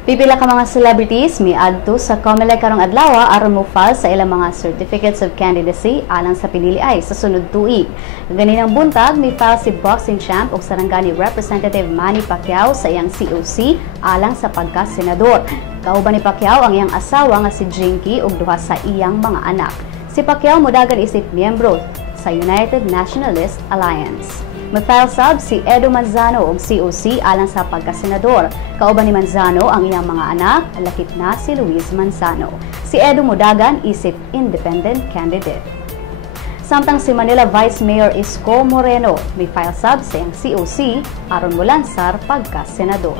Pipila ka mga celebrities miadto sa COMELEC karong adlaw aron mo file sa ilang mga certificates of candidacy alang sa piniliay sa sunod tuig. Ganinang buntag mi file si boxing champ ug Sarangani Representative Manny Pacquiao sa iyang COC alang sa pagka-senador. Kauban ni Pacquiao ang iyang asawa nga si Jinky ug duha sa iyang mga anak. Si Pacquiao modagan isip miyembro sa United Nationalist Alliance. Mag-file sub si Edu Manzano og COC alang sa pagkasenador. Kauban ni Manzano ang iyang mga anak, lakip na si Luis Manzano. Si Edu modagan isip independent candidate. Samtang si Manila Vice Mayor Isko Moreno may file sub sa iyang COC aron mo lansar pagkasenador.